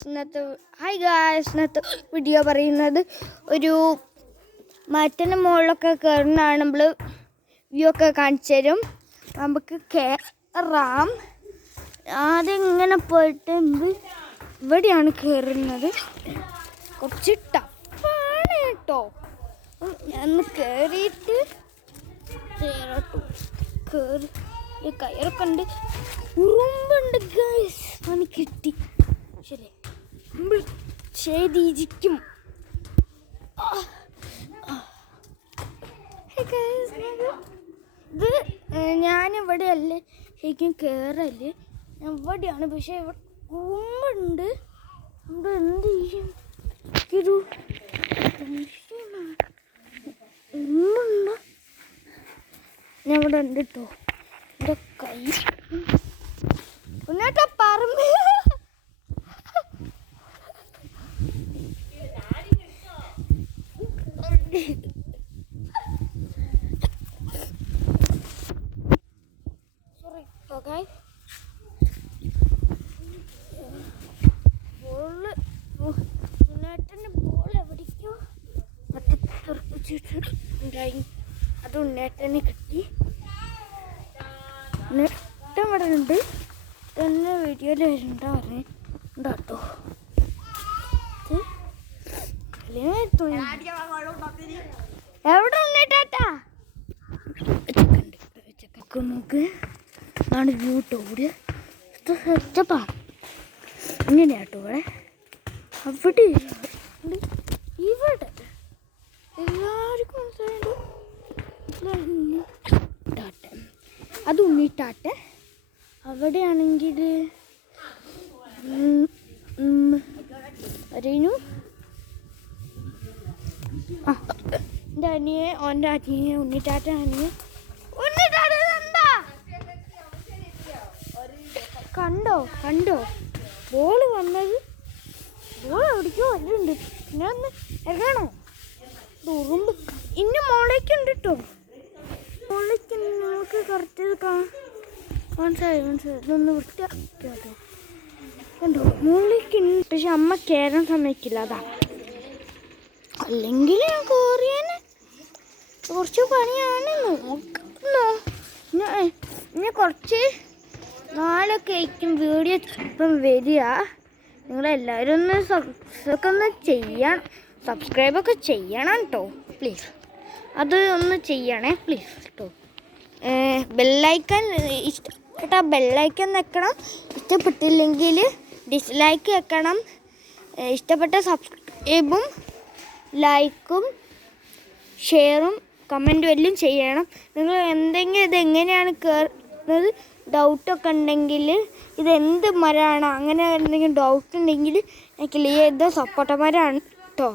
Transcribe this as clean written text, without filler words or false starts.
Hi guys, ഇന്നത്തെ video പറയുന്നത് ഒരു മരത്തിൻ്റെ മുകളിലൊക്കെ കയറുന്നതാണ്. നമ്മൾ വ്യൂ ഒക്കെ കാണിച്ചു തരും. നമുക്ക് കയറാം. ആദ്യം ഇങ്ങനെ പോയിട്ട് ഇവിടെയാണ് കയറുന്നത്. കുറച്ച് ടഫാണ് കേട്ടോ. ഞാൻ കയറിയിട്ട് കയറൊക്കെ ഉണ്ട്. ഉറുമ്പുണ്ട് ഗായ്സ്. പണി കിട്ടി. ശരി, നമ്മൾ ചെയ്തിരിക്കും. ഇത് ഞാനിവിടെ അല്ലേ ശരിക്കും കയറല്. ഞാൻ ഇവിടെയാണ്. പക്ഷെ ഇവിടെ ഉറുമ്പുണ്ട്. ഇവിടെ എന്ത് ചെയ്യും? ഒരു ഉറുമ്പുണ്ട്. ഞാൻ ഇവിടെ ഉണ്ട് കേട്ടോ. എൻ്റെ കൈ ഒന്നേട്ടാ പറമ്പ്. Sorry okay. ഉണ്ണേട്ടൻ്റെ ബോൾ എവിടേക്കോ ഉണ്ടായി. അത് ഉണ്ണേട്ടനെ കിട്ടി. ഉണ്ണേട്ടൻ ഇവിടെ ഉണ്ട്. തന്നെ വീഡിയോയിൽ വരുന്നുണ്ടോ പറഞ്ഞിട്ടോ. എവിടെ ഉണ്ണേട്ടാ നോക്ക്. ആണ് വ്യൂ കേട്ടോ. ഇവിടെ സെറ്റപ്പാ. ഇങ്ങനെയാട്ടോ ഇവിടെ. അവിടെ ഇവിടെ എല്ലാവർക്കും ടാറ്റ. അത് ഉണ്ണിട്ടാട്ട. അവിടെയാണെങ്കിൽ അറിയൂ എൻ്റെ അനിയെ ഓൻ്റെ അനിയെ ഉണ്ണിട്ടാട്ട അനിയെ കണ്ടോ ബോള് വന്നത്. ബോൾ എവിടേക്കോ വരുന്നുണ്ട്. ഞാൻ ഒന്ന് ഇറങ്ങണോ? ഉറുമ്പ് ഇന്ന് മുളയ്ക്കുണ്ട് കേട്ടോ. മുളയ്ക്ക് നമുക്ക് കറക്റ്റ് മനസ്സിലായി. ഇതൊന്ന് വൃത്തിയാട്ടോ. കണ്ടോ മുളയ്ക്കുണ്ട്. പക്ഷെ അമ്മ കയറാൻ സമ്മതിക്കില്ല. അതാ. അല്ലെങ്കിൽ ഞാൻ കയറിയാന് കുറച്ച് പണിയാണ്. നോക്കുന്നോ ഇനി കുറച്ച് നാളൊക്കെ ആയിരിക്കും വീഡിയോ ഇപ്പം വരിക. നിങ്ങളെല്ലാവരും ഒന്ന് സബ്സ്ക്രൈബൊക്കെ ചെയ്യണം കേട്ടോ പ്ലീസ്. അത് ഒന്ന് ചെയ്യണേ പ്ലീസ് കേട്ടോ. ബെല്ലൈക്കൻ ഇഷ്ടപ്പെട്ട ബെല്ലൈക്കൻ വെക്കണം. ഇഷ്ടപ്പെട്ടില്ലെങ്കിൽ ഡിസ്ലൈക്ക് വെക്കണം. ഇഷ്ടപ്പെട്ട സബ്സ്ക്രൈബും ലൈക്കും ഷെയറും കമൻറ്റും എല്ലാം ചെയ്യണം. നിങ്ങൾ എന്തെങ്കിലും ഇതെങ്ങനെയാണ് കയറുന്നത് ഡൗട്ടൊക്കെ ഉണ്ടെങ്കിൽ ഇതെന്ത് മരമാണ് അങ്ങനെ എന്തെങ്കിലും ഡൗട്ട് ഉണ്ടെങ്കിൽ എനിക്ക് സപ്പോട്ട മരമാണ് കേട്ടോ.